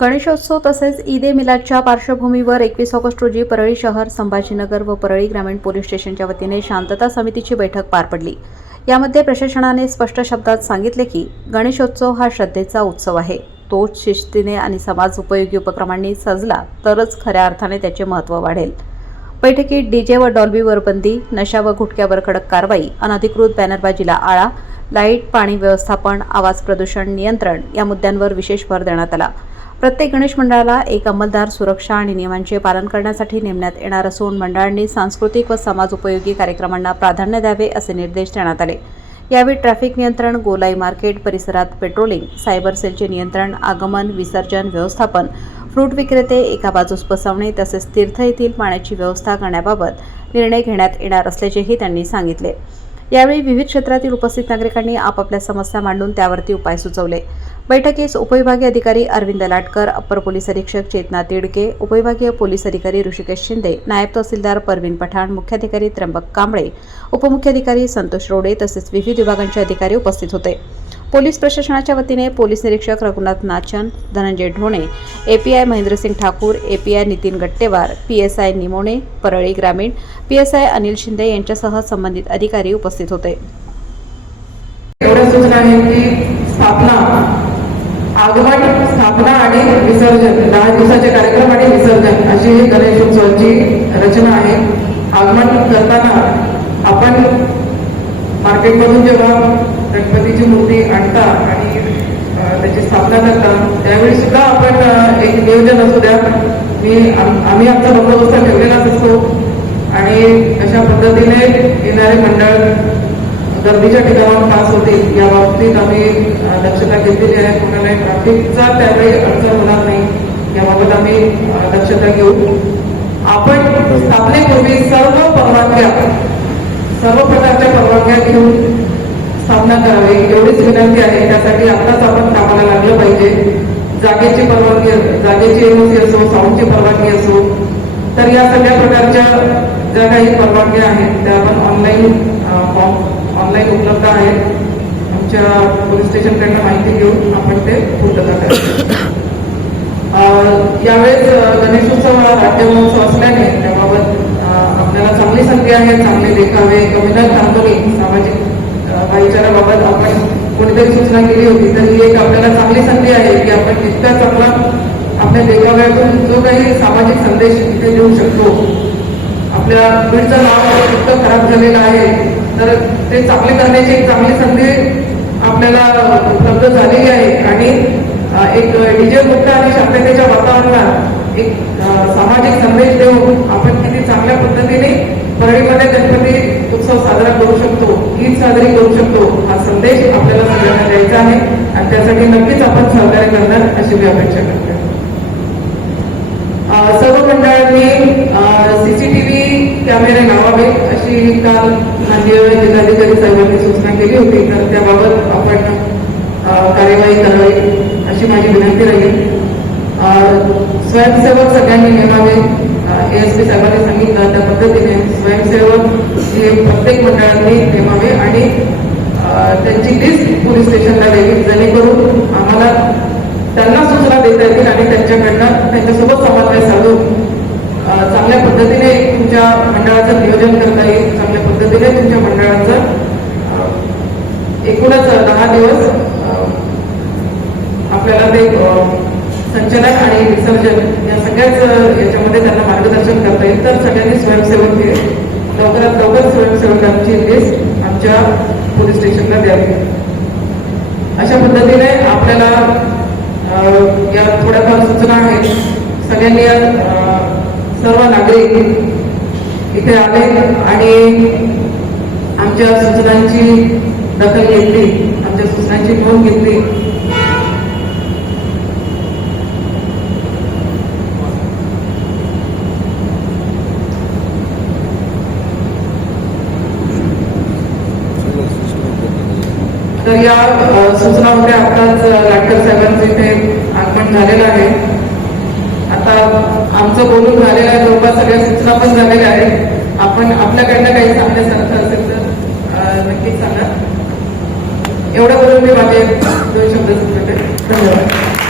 गणेशोत्सव तसेच ईद-ए-मिलादच्या पार्श्वभूमीवर 21 ऑगस्ट रोजी परळी शहर, संभाजीनगर व परळी ग्रामीण पोलीस स्टेशनच्या वतीने शांतता समितीची बैठक पार पडली। यामध्ये प्रशासनाने स्पष्ट शब्दात सांगितले की गणेशोत्सव हा श्रद्धेचा उत्सव आहे। तो शिस्तीने आणि समाज उपयोगी उपक्रमांनी सजला तरच खऱ्या अर्थाने त्याचे महत्त्व वाढेल। बैठकीत डीजे व डॉल्बीवर बंदी, नशा व गुटख्यावर कडक कारवाई, अनधिकृत बॅनरबाजीला आळा, लाईट, पाणी व्यवस्थापन, आवाज प्रदूषण नियंत्रण या मुद्द्यांवर विशेष भर देण्यात आला। प्रत्येक गणेश मंडळाला एक अंमलदार सुरक्षा आणि नियमांचे पालन करण्यासाठी नेमण्यात येणार असून मंडळांनी सांस्कृतिक व समाज उपयोगी कार्यक्रमांना प्राधान्य द्यावे असे निर्देश देण्यात आले। यावेळी ट्रॅफिक नियंत्रण, गोलाई मार्केट परिसरात पेट्रोलिंग, सायबर सेलचे नियंत्रण, आगमन विसर्जन व्यवस्थापन, फ्रूट विक्रेते एका बाजूस बसवणे तसेच तीर्थ येथील पाण्याची व्यवस्था करण्याबाबत निर्णय घेण्यात येणार असल्याचेही त्यांनी सांगितले। यावेळी विविध क्षेत्रातील उपस्थित नागरिकांनी आपापल्या समस्या मांडून त्यावरती उपाय सुचवले। बैठकीस उपविभागीय अधिकारी अरविंद लाटकर, अप्पर पोलीस अधीक्षक चेतना तिडके, उपविभागीय पोलीस अधिकारी ऋषिकेश शिंदे, नायब तहसीलदार परवीन पठाण, मुख्याधिकारी त्र्यंबक कांबळे, उपमुख्याधिकारी संतोष रोडे तसेच विविध विभागांचे अधिकारी उपस्थित होते। पोलीस प्रशासनाच्या वतीने पोलीस निरीक्षक Raghunath Nachan, Dhananjay Dhone, API Mahendrasingh Thakur, API Nitin Gattewar, PSI Nimone, Parli ग्रामीण, पीएसआय अनिल शिंदे यांच्यासह संबंधित अधिकारी उपस्थित होते। एवढ्या सूचना आहे की आगमन, स्थापना आणि विसर्जन 10 दिवसाचे कार्यक्रम आणि विसर्जन अशी ही गणेशोत्सवाची रचना आहे। आगमन करताना आपण मार्केटमधून जेव्हा गणपतीची मूर्ती आणता आणि त्याची स्थापना करता त्यावेळी सुद्धा आपण एक नियोजन असू द्या, आम्ही आमचा बंदोबस्त ठेवलेलाच असतो आणि अशा पद्धतीने येणारे मंडळ गर्दीच्या ठिकाणावर पास होते या बाबतीत आम्ही दक्षता घेतलेली आहे। कोणालाही ट्रॅफिकचा त्यावेळी अडचण होणार नाही याबाबत आम्ही दक्षता घेऊ। आपण स्थापनेपूर्वी सर्व प्रकारच्या परवानग्या घेऊन स्थापना करावी एवढीच विनंती आहे। त्यासाठी आताच आपण कामाला लागलं पाहिजे। जागेची परवानगी, जागेची एनओसी असो, साऊंडची परवानगी असो, तर या सगळ्या प्रकारच्या ज्या काही परवानग्या आहेत त्या आपण ऑनलाईन उपलब्ध आहेत। आमच्या पोलीस स्टेशनकडनं माहिती घेऊन आपण ते पूर्तता करायचं। यावेळेस गणेशोत्सव हा राज्य महोत्सव असल्याने त्याबाबत आपल्याला चांगली संधी आहे। चांगले देखावे, कम्युनल तांत्रिक सामाजिक भाईचाराबाबत आपण कोणीतरी सूचना केली होती, तर ही एक आपल्याला चांगली संधी आहे की आपण तितका चांगला आपल्या देखाव्यातून जो काही सामाजिक संदेश इथे देऊ शकतो। आपल्या बीडचं नाव इतकं खराब झालेलं आहे तर ते चांगले करण्याची एक चांगली संधी आपल्याला उपलब्ध झालेली आहे आणि एक डीजे मुक्त आणि शांततेच्या वातावरणात एक सामाजिक संदेश देऊन आपण किती चांगल्या पद्धतीने परळीमध्ये गणपती उत्सव साजरा करू शकतो, ईद साजरी करू शकतो हा संदेश आपल्याला सगळ्यांना द्यायचा आहे आणि त्यासाठी नक्कीच आपण सहकार्य करणार अशी मी अपेक्षा करते। सर्व मंडळांनी सीसीटीव्ही कॅमेरे लावावे अशी काल नांदेड जिल्हाधिकारी साहेबांनी सूचना केली होती, तर त्याबाबत आपण कार्यवाही करावी अशी माझी विनंती राहील। स्वयंसेवक सगळ्यांनी नेमावे, एएसपी साहेबांनी सांगितलं त्या पद्धतीने स्वयंसेवक हे प्रत्येक मंडळांनी नेमावे आणि त्यांची लिस्ट पोलीस स्टेशनला द्यावी जेणेकरून आम्हाला त्यांना सूचना देता येतील आणि त्यांच्यासोबत समन्वय साधून चांगल्या पद्धतीने तुमच्या मंडळाचं नियोजन करता येईल। चांगल्या पद्धतीने तुमच्या मंडळाचं एकूणच 10 दिवस आपल्याला ते संचलन आणि विसर्जन या सगळ्याच याच्यामध्ये त्यांना मार्गदर्शन करता येईल। तर सगळ्यांनी स्वयंसेवक हे लवकरात लवकर स्वयंसेवकांची लिस्ट आमच्या पोलीस स्टेशनला द्यावी। अशा पद्धतीने आपल्याला या थोड्याफार सूचना आहेत। सगळ्यांनी सर्व नागरिक इथे आले आणि आमच्या सूचनांची दखल घेतली, आमच्या सूचनांची नोंद घेतली। तर या सूचना होत्या। आताच लाटकर साहेबांचे इथे आगमन झालेलं आहे। आता आमचं बोलून झालेलं आहे, जवळपास सगळ्या सूचना पण झालेल्या आहेत। आपण आपल्याकडनं काही सांगण्यासारखं असेल तर नक्कीच सांगा। एवढं बोलून मी माझे 2 शब्द सुचवते। धन्यवाद।